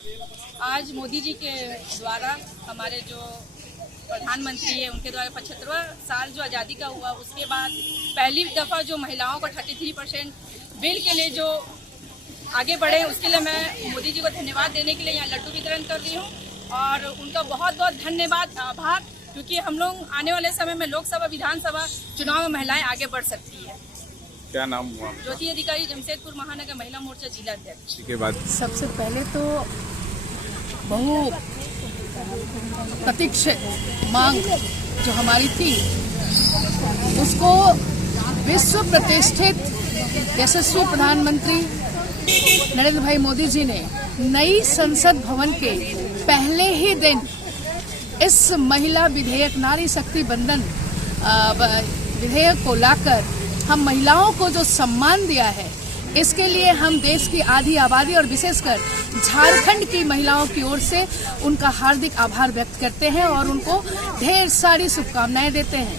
आज मोदी जी के द्वारा हमारे जो प्रधानमंत्री है उनके द्वारा 75वां साल जो आज़ादी का हुआ, उसके बाद पहली दफ़ा जो महिलाओं को 33% बिल के लिए जो आगे बढ़े, उसके लिए मैं मोदी जी को धन्यवाद देने के लिए यहाँ लड्डू वितरण कर रही हूँ और उनका बहुत बहुत धन्यवाद, आभार, क्योंकि हम लोग आने वाले समय में लोकसभा विधानसभा चुनाव में महिलाएं आगे बढ़ सकती है। क्या नाम हुआ? ज्योति अधिकारी, जमशेदपुर महानगर महिला मोर्चा जिला अध्यक्ष। इसके बाद सबसे पहले तो बहु प्रतीक्षित मांग जो हमारी थी उसको विश्व प्रतिष्ठित यशस्वी प्रधानमंत्री नरेंद्र भाई मोदी जी ने नई संसद भवन के पहले ही दिन इस महिला विधेयक, नारी शक्ति बंधन विधेयक को लाकर हम महिलाओं को जो सम्मान दिया है, इसके लिए हम देश की आधी आबादी और विशेषकर झारखंड की महिलाओं की ओर से उनका हार्दिक आभार व्यक्त करते हैं और उनको ढेर सारी शुभकामनाएं देते हैं।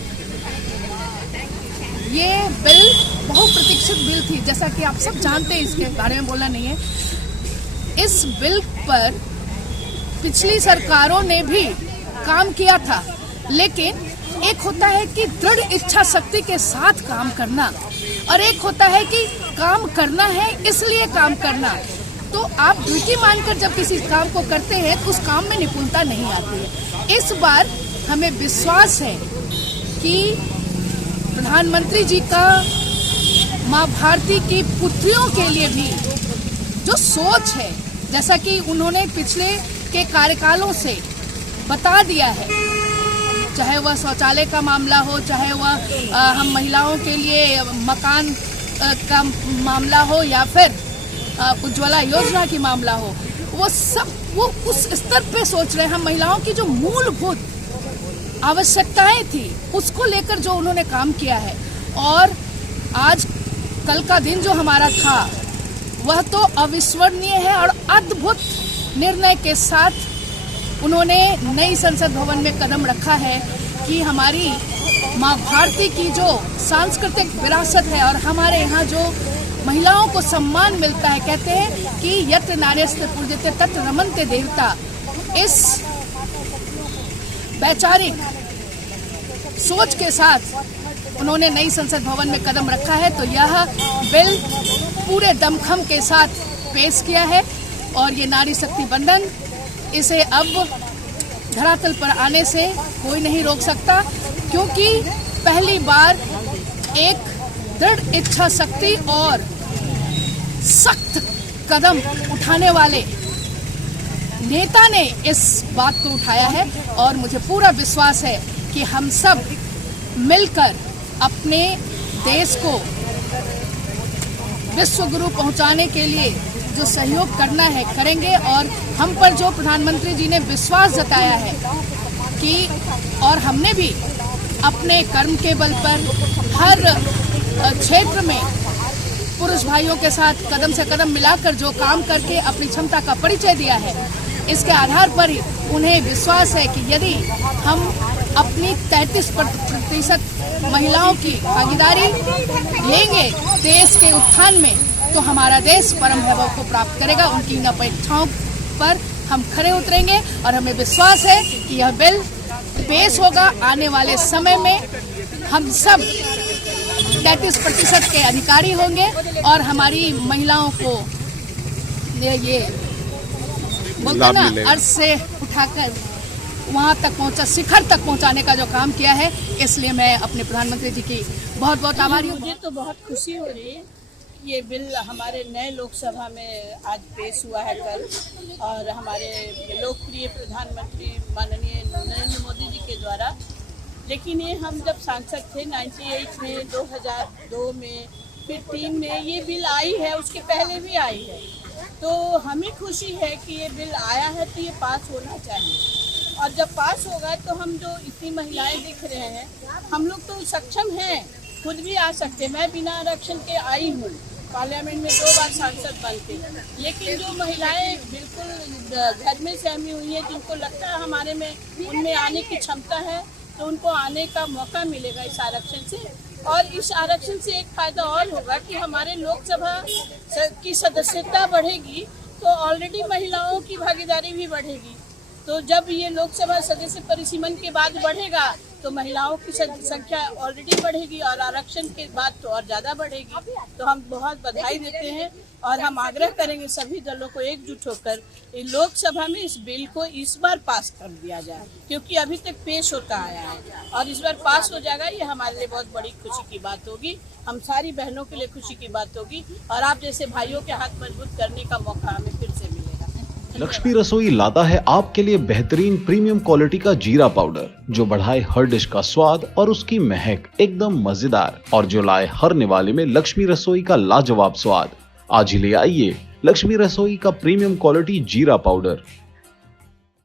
ये बिल बहुप्रतीक्षित बिल थी, जैसा कि आप सब जानते हैं, इसके बारे में बोलना नहीं है। इस बिल पर पिछली सरकारों ने भी काम किया था, लेकिन एक होता है कि दृढ़ इच्छा शक्ति के साथ काम करना और एक होता है कि काम करना है इसलिए काम करना। तो आप ड्यूटी मानकर जब किसी काम को करते हैं तो उस काम में निपुणता नहीं आती है। इस बार हमें विश्वास है कि प्रधानमंत्री जी का माँ भारती की पुत्रियों के लिए भी जो सोच है, जैसा कि उन्होंने पिछले के कार्यकालों से बता दिया है, चाहे वह शौचालय का मामला हो, चाहे वह हम महिलाओं के लिए मकान का मामला हो या फिर उज्ज्वला योजना की मामला हो, वो सब वो उस स्तर पे सोच रहे हैं। हम महिलाओं की जो मूलभूत आवश्यकताएं थी उसको लेकर जो उन्होंने काम किया है, और आज कल का दिन जो हमारा था वह तो अविस्मरणीय है और अद्भुत निर्णय के साथ उन्होंने नई संसद भवन में कदम रखा है कि हमारी माँ भारती की जो सांस्कृतिक विरासत है और हमारे यहाँ जो महिलाओं को सम्मान मिलता है, कहते हैं कि यत्र नार्यस्ते पूज्यते तत्र रमन्ते देवता, इस वैचारिक सोच के साथ उन्होंने नई संसद भवन में कदम रखा है। तो यह बिल पूरे दमखम के साथ पेश किया है और ये नारी शक्ति बंधन, इसे अब धरातल पर आने से कोई नहीं रोक सकता, क्योंकि पहली बार एक दृढ़ इच्छा शक्ति और सख्त कदम उठाने वाले नेता ने इस बात को उठाया है और मुझे पूरा विश्वास है कि हम सब मिलकर अपने देश को विश्व गुरु पहुंचाने के लिए जो सहयोग करना है करेंगे। और हम पर जो प्रधानमंत्री जी ने विश्वास जताया है कि, और हमने भी अपने कर्म के बल पर हर क्षेत्र में पुरुष भाइयों के साथ कदम से कदम मिलाकर जो काम करके अपनी क्षमता का परिचय दिया है, इसके आधार पर ही उन्हें विश्वास है कि यदि हम अपनी 33% महिलाओं की भागीदारी लेंगे देश के उत्थान में, तो हमारा देश परम वैभव को प्राप्त करेगा। उनकी इन अपेक्षाओं पर हम खरे उतरेंगे और हमें विश्वास है कि यह बिल पेश होगा। आने वाले समय में हम सब 33% के अधिकारी होंगे और हमारी महिलाओं को ये बोलते ना, अर्श से उठाकर वहाँ तक पहुँचा, शिखर तक पहुँचाने का जो काम किया है, इसलिए मैं अपने प्रधानमंत्री जी की बहुत बहुत आभारी हूँ। मुझे तो बहुत खुशी हो रही है। ये बिल हमारे नए लोकसभा में आज पेश हुआ है कल, और हमारे लोकप्रिय प्रधानमंत्री माननीय नरेंद्र मोदी जी के द्वारा। लेकिन ये हम जब सांसद थे 98 में, 2002 में, फिर 3 में ये बिल आई है, उसके पहले भी आई है। तो हमें खुशी है कि ये बिल आया है, तो ये पास होना चाहिए। और जब पास होगा तो हम जो इतनी महिलाएं दिख रहे हैं, हम लोग तो सक्षम हैं, खुद भी आ सकते। मैं बिना आरक्षण के आई हूँ, पार्लियामेंट में 2 बार सांसद बन के। लेकिन जो महिलाएं बिल्कुल घर में सहमी हुई हैं, जिनको लगता है हमारे में उनमें आने की क्षमता है, तो उनको आने का मौका मिलेगा इस आरक्षण से। और इस आरक्षण से एक फायदा और होगा कि हमारे लोकसभा की सदस्यता बढ़ेगी, तो ऑलरेडी महिलाओं की भागीदारी भी बढ़ेगी। तो जब ये लोकसभा सदस्य परिसीमन के बाद बढ़ेगा तो महिलाओं की संख्या ऑलरेडी बढ़ेगी और आरक्षण के बाद तो और ज़्यादा बढ़ेगी। तो हम बहुत बधाई देते हैं और हम आग्रह करेंगे सभी दलों को एकजुट होकर लोकसभा में इस बिल को इस बार पास कर दिया जाए, क्योंकि अभी तक पेश होता आया है और इस बार पास हो जाएगा। ये हमारे लिए बहुत बड़ी खुशी की बात होगी, हम सारी बहनों के लिए खुशी की बात होगी और आप जैसे भाइयों के हाथ मजबूत करने का मौका हमें फिर से मिलेगा। लक्ष्मी रसोई लाता है आपके लिए बेहतरीन प्रीमियम क्वालिटी का जीरा पाउडर, जो बढ़ाए हर डिश का स्वाद और उसकी महक एकदम मजेदार, और जो लाए हर निवाले में लक्ष्मी रसोई का लाजवाब स्वाद। आज ही ले आइए लक्ष्मी रसोई का प्रीमियम क्वालिटी जीरा पाउडर।